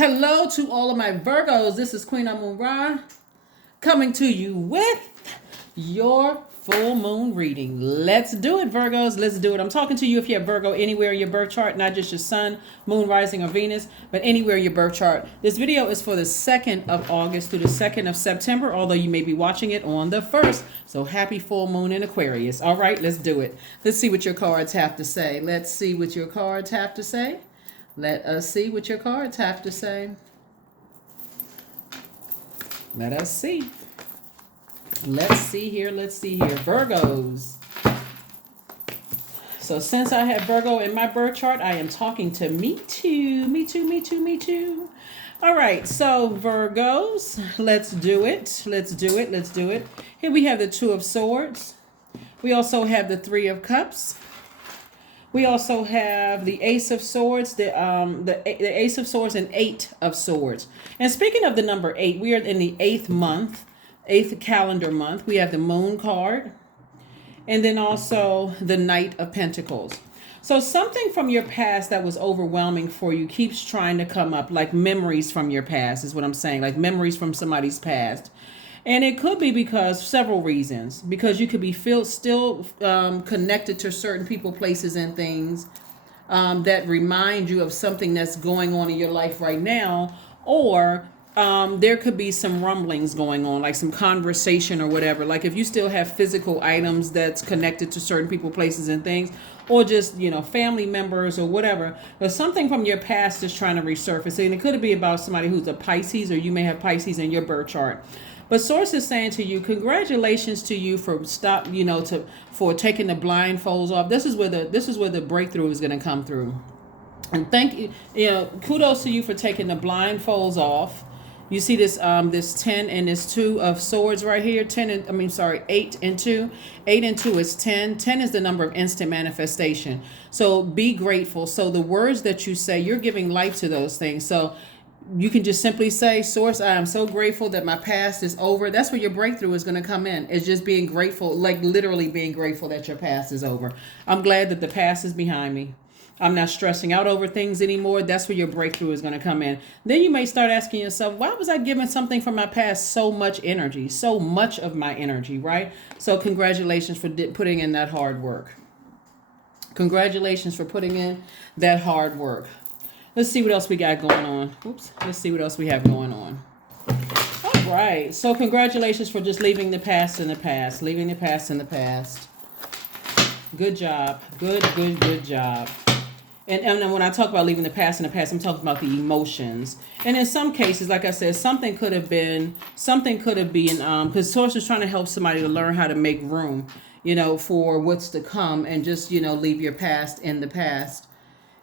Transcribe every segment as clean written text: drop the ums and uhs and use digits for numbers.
Hello to all of my Virgos. This is Queen Amun Ra coming to you with your full moon reading. Let's do it, Virgos. Let's do it. I'm talking to you if you have Virgo anywhere in your birth chart, not just your sun, moon, rising, or Venus, but anywhere in your birth chart. This video is for the 2nd of August through the 2nd of September, although you may be watching it on the 1st. So happy full moon in Aquarius. All right, let's do it. Let's see what your cards have to say. Let's see what your cards have to say. Let us see what your cards have to say. Let us see. Let's see here. Let's see here. Virgos. So since I have Virgo in my birth chart, I am talking to me too. Me too, me too, me too. All right. So Virgos, let's do it. Let's do it. Let's do it. Here we have the Two of Swords. We also have the Three of Cups. We also have the Ace of Swords, the Ace of Swords and Eight of Swords. And speaking of the number 8, we are in the 8th month, 8th calendar month. We have the Moon card and then also the Knight of Pentacles. So something from your past that was overwhelming for you keeps trying to come up, like memories from your past is what I'm saying, like memories from somebody's past. And it could be because several reasons, because you could be still connected to certain people, places, and things that remind you of something that's going on in your life right now, or there could be some rumblings going on, like some conversation or whatever. Like if you still have physical items that's connected to certain people, places, and things, or just, family members or whatever, but something from your past is trying to resurface. And it could be about somebody who's a Pisces, or you may have Pisces in your birth chart. But Source is saying to you, congratulations to you for for taking the blindfolds off. This is where the breakthrough is going to come through. And thank you, kudos to you for taking the blindfolds off. You see this 10 and this 2 of Swords right here. 8 and 2. 8 and 2 is 10. 10 is the number of instant manifestation. So be grateful. So the words that you say, you're giving life to those things. So you can just simply say, Source, I am so grateful that my past is over. That's where your breakthrough is going to come in. It's just being grateful, like literally being grateful that your past is over. I'm glad that the past is behind me. I'm not stressing out over things anymore. That's where your breakthrough is going to come in. Then you may start asking yourself, why was I giving something from my past so much energy, so much of my energy, right? So congratulations for putting in that hard work. Congratulations for putting in that hard work. Let's see what else we got going on. Let's see what else we have going on. All right. So congratulations for just leaving the past in the past. Leaving the past in the past. Good job. Good job. And when I talk about leaving the past in the past, I'm talking about the emotions. And in some cases, like I said, something could have been, because Source is trying to help somebody to learn how to make room, for what's to come, and just, leave your past in the past.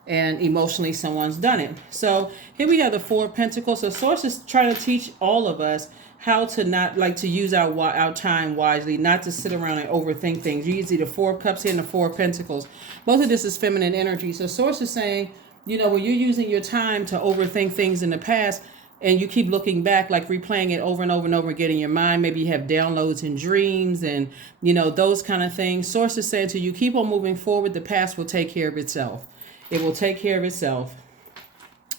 And emotionally someone's done it. So here we have the 4 of Pentacles. So Source is trying to teach all of us how to not to use our time wisely, not to sit around and overthink things. You see the 4 of Cups here and the 4 of Pentacles. Both of this is feminine energy. So Source is saying, when you're using your time to overthink things in the past, and you keep looking back, like replaying it over and over and over again in your mind, maybe you have downloads and dreams and, those kind of things. Source is saying to you, keep on moving forward. The past will take care of itself. It will take care of itself.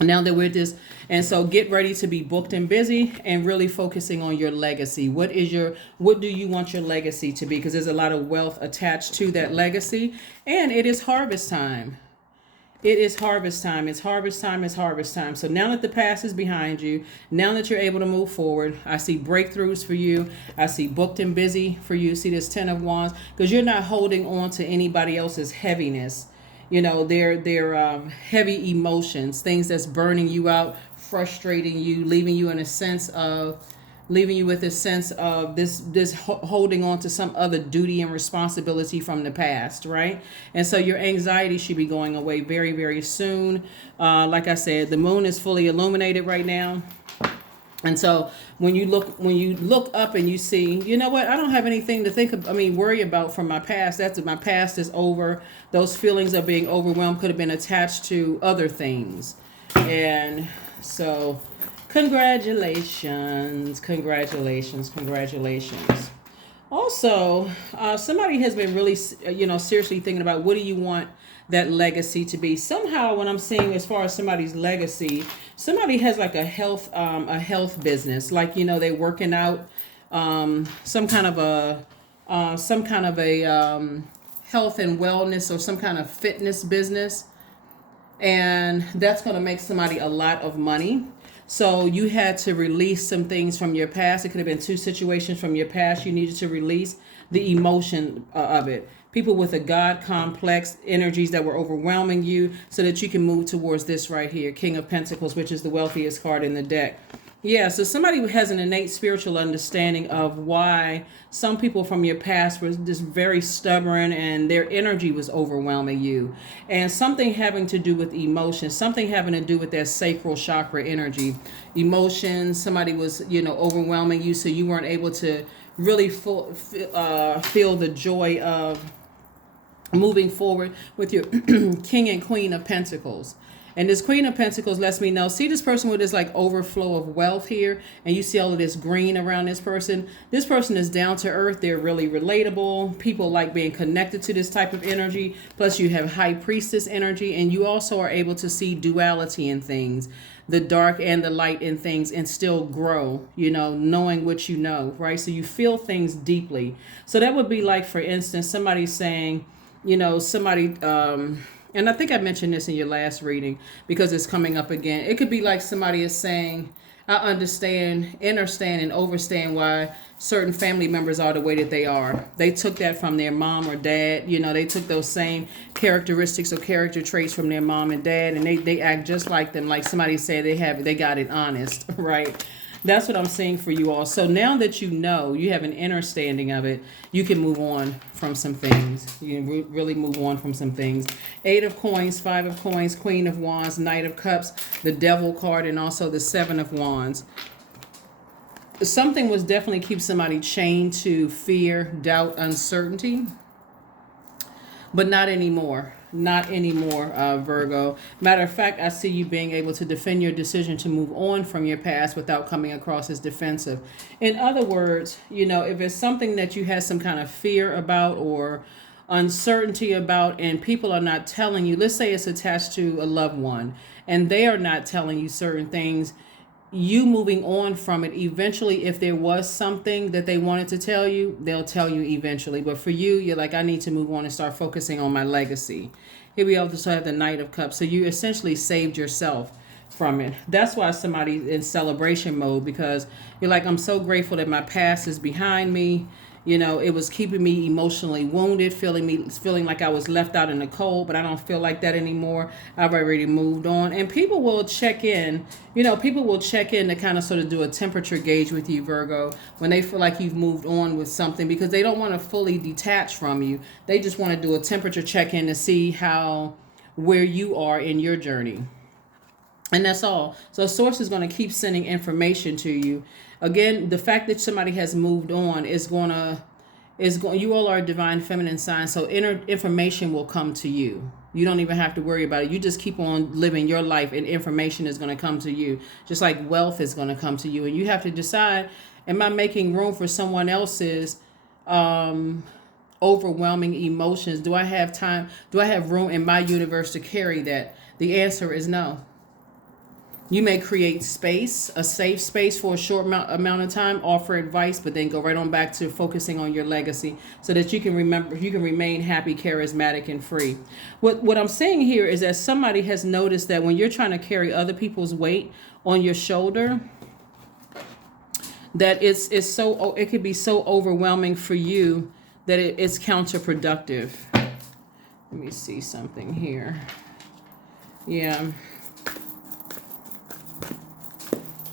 Now that we're this, and so get ready to be booked and busy and really focusing on your legacy. What do you want your legacy to be? Because there's a lot of wealth attached to that legacy, and it is harvest time. It is harvest time. It's harvest time. It's harvest time. So now that the past is behind you, now that you're able to move forward, I see breakthroughs for you. I see booked and busy for you. See this 10 of Wands, because you're not holding on to anybody else's heaviness. They're heavy emotions, things that's burning you out, frustrating you, leaving you with a sense of this holding on to some other duty and responsibility from the past, right? And so your anxiety should be going away very, very soon. Like I said, the moon is fully illuminated right now. And so when you look up and you see, I don't have anything to worry about from my past. My past is over. Those feelings of being overwhelmed could have been attached to other things. And so congratulations. Also, somebody has been really, seriously thinking about, what do you want that legacy to be? Somehow, when I'm seeing as far as somebody's legacy, somebody has like a health business, like, they're working out, some kind of a health and wellness or some kind of fitness business, and that's going to make somebody a lot of money. So you had to release some things from your past. It could have been two situations from your past you needed to release the emotion of it. People with a God complex, energies that were overwhelming you, so that you can move towards this right here, King of Pentacles, which is the wealthiest card in the deck. Yeah, so somebody who has an innate spiritual understanding of why some people from your past were just very stubborn and their energy was overwhelming you. And something having to do with emotion, something having to do with their sacral chakra energy. Emotions, somebody was, overwhelming you, so you weren't able to really feel the joy of moving forward with your King and Queen of Pentacles. And this Queen of Pentacles lets me know, see this person with this like overflow of wealth here, and you see all of this green around this person. This person is down to earth. They're really relatable. People like being connected to this type of energy. Plus you have High Priestess energy, and you also are able to see duality in things, the dark and the light in things, and still grow, knowing what you know, right? So you feel things deeply. So that would be like, for instance, somebody saying, somebody, and I think I mentioned this in your last reading because it's coming up again. It could be like somebody is saying, I understand, and overstand why certain family members are the way that they are. They took that from their mom or dad. They took those same characteristics or character traits from their mom and dad, and they act just like them. Like somebody said, they got it honest, right? That's what I'm saying for you all. So now that you have an understanding of it, you can move on from some things. You can really move on from some things. 8 of Coins, 5 of Coins, Queen of Wands, Knight of Cups, the Devil card, and also the 7 of Wands. Something was definitely keep somebody chained to fear, doubt, uncertainty. But not anymore. Not anymore, Virgo. Matter of fact, I see you being able to defend your decision to move on from your past without coming across as defensive. In other words, if it's something that you had some kind of fear about or uncertainty about, and people are not telling you, let's say it's attached to a loved one, and they are not telling you certain things, you moving on from it, eventually, if there was something that they wanted to tell you, they'll tell you eventually. But for you, you're like, I need to move on and start focusing on my legacy. Here we also have the Knight of Cups. So you essentially saved yourself from it. That's why somebody's in celebration mode, because you're like, I'm so grateful that my past is behind me. It was keeping me emotionally wounded, feeling like I was left out in the cold, but I don't feel like that anymore. I've already moved on. And people will check in, to kind of sort of do a temperature gauge with you, Virgo, when they feel like you've moved on with something, because they don't want to fully detach from you. They just want to do a temperature check-in to see where you are in your journey. And that's all. So source is going to keep sending information to you. Again, the fact that somebody has moved on you all are a divine feminine sign, so information will come to you. You don't even have to worry about it. You just keep on living your life, and information is going to come to you. Just like wealth is going to come to you. And you have to decide, am I making room for someone else's overwhelming emotions? Do I have time? Do I have room in my universe to carry that? The answer is no. You may create space, a safe space for a short amount of time, offer advice, but then go right on back to focusing on your legacy so that you can remain happy, charismatic, and free. What I'm saying here is that somebody has noticed that when you're trying to carry other people's weight on your shoulder, that it could be so overwhelming for you that it's counterproductive. Let me see something here. Yeah.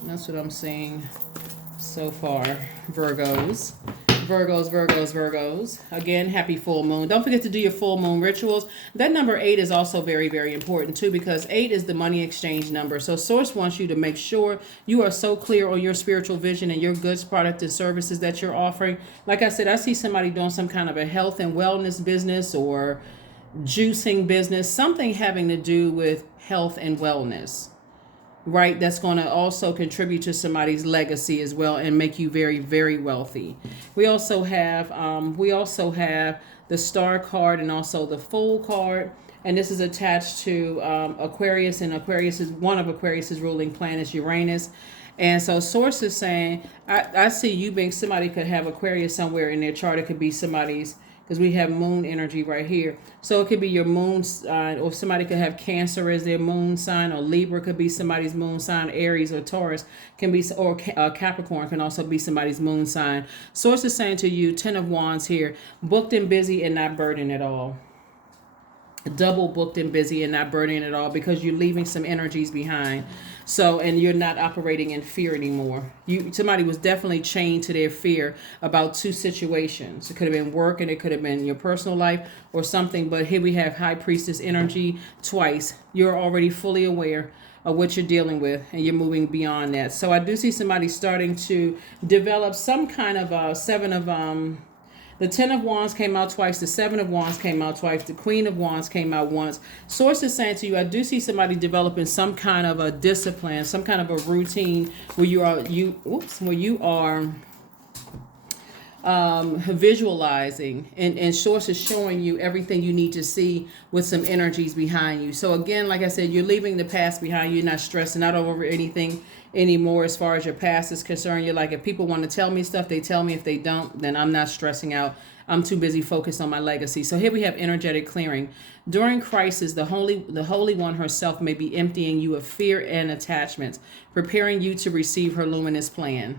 That's what I'm seeing so far, Virgos. Again, happy full moon. Don't forget to do your full moon rituals. That number 8 is also very, very important too, because 8 is the money exchange number. So source wants you to make sure you are so clear on your spiritual vision and your goods, product, and services that you're offering. Like I said, I see somebody doing some kind of a health and wellness business or juicing business, something having to do with health and wellness. Right, that's going to also contribute to somebody's legacy as well and make you very, very wealthy. We also have the Star card and also the Fool card. and this is attached to Aquarius, and Aquarius is one of Aquarius's ruling planets, Uranus. And so source is saying, I see you being somebody could have Aquarius somewhere in their chart. It could be somebody's, because we have moon energy right here. So it could be your moon sign, or somebody could have Cancer as their moon sign, or Libra could be somebody's moon sign, Aries or Taurus can be, or Capricorn can also be somebody's moon sign. Source is saying to you, 10 of Wands here, booked and busy and not burdened at all. Double booked and busy and not burning at all, because you're leaving some energies behind. So, and you're not operating in fear anymore. Somebody was definitely chained to their fear about two situations. It could have been work, and it could have been your personal life or something. But here we have High Priestess energy twice. You're already fully aware of what you're dealing with, and you're moving beyond that. So I do see somebody starting to develop some kind of the 10 of Wands came out twice. The 7 of Wands came out twice. The Queen of Wands came out once. Source is saying to you, I do see somebody developing some kind of a discipline, some kind of a routine where you are visualizing, and source is showing you everything you need to see with some energies behind you. So again, like I said, you're leaving the past behind you. You're not stressing out over anything anymore as far as your past is concerned. You're like, if people want to tell me stuff, they tell me. If they don't, then I'm not stressing out. I'm too busy focused on my legacy. So here we have energetic clearing. During crisis, the Holy One herself may be emptying you of fear and attachments, preparing you to receive her luminous plan.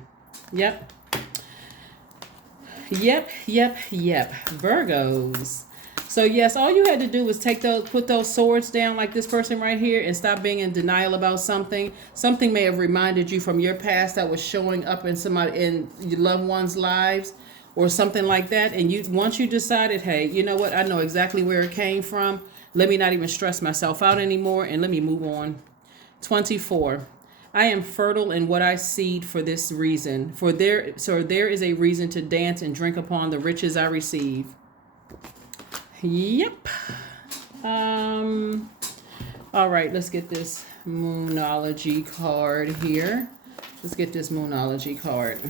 Yep. Virgos. So yes, all you had to do was put those swords down like this person right here, and stop being in denial about something. Something may have reminded you from your past that was showing up in your loved ones' lives, or something like that. And once you decided, hey, you know what? I know exactly where it came from. Let me not even stress myself out anymore, and let me move on. 24. I am fertile in what I seed for this reason. There is a reason to dance and drink upon the riches I receive. Yep. All right, let's get this Moonology card here. Let's get this Moonology card.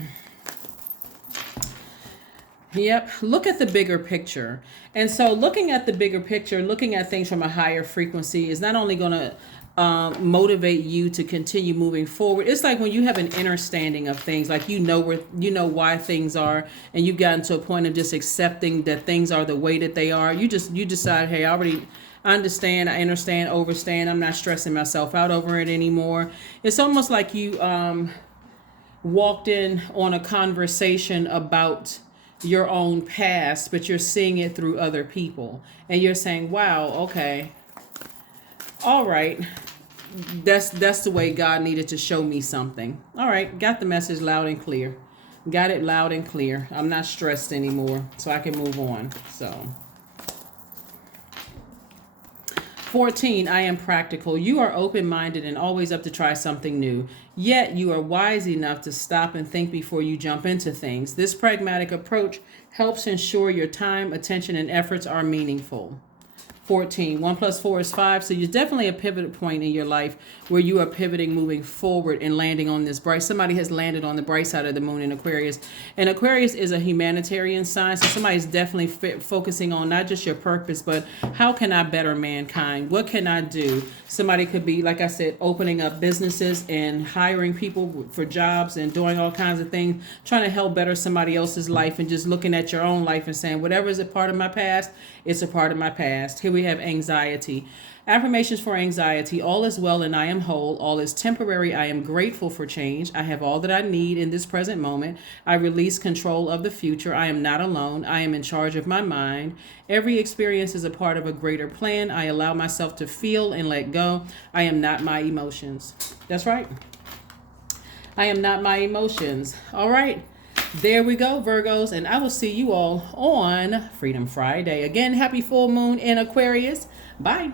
Yep. Look at the bigger picture. And so looking at the bigger picture, looking at things from a higher frequency is not only going to motivate you to continue moving forward. It's like when you have an understanding of things, like you know why things are, and you've gotten to a point of just accepting that things are the way that they are. You decide, hey, I understand, overstand. I'm not stressing myself out over it anymore. It's almost like you walked in on a conversation about your own past, but you're seeing it through other people, and you're saying, wow, okay, all right, that's the way God needed to show me something. All right, got the message loud and clear. Got it loud and clear. I'm not stressed anymore, so I can move on. So 14, I am practical. You are open-minded and always up to try something new. Yet you are wise enough to stop and think before you jump into things. This pragmatic approach helps ensure your time, attention, and efforts are meaningful. 14. 1 + 4 is 5. So you're definitely a pivot point in your life where you are pivoting, moving forward, and landing on this bright. Somebody has landed on the bright side of the moon in Aquarius. And Aquarius is a humanitarian sign. So somebody's definitely focusing on not just your purpose, but how can I better mankind? What can I do? Somebody could be, like I said, opening up businesses and hiring people for jobs and doing all kinds of things, trying to help better somebody else's life, and just looking at your own life and saying, whatever is a part of my past, it's a part of my past. Here we have anxiety. Affirmations for anxiety. All is well and I am whole. All is temporary. I am grateful for change. I have all that I need in this present moment. I release control of the future. I am not alone. I am in charge of my mind. Every experience is a part of a greater plan. I allow myself to feel and let go. I am not my emotions. That's right. I am not my emotions. All right. There we go, Virgos, and I will see you all on Freedom Friday. Again, happy full moon in Aquarius. Bye.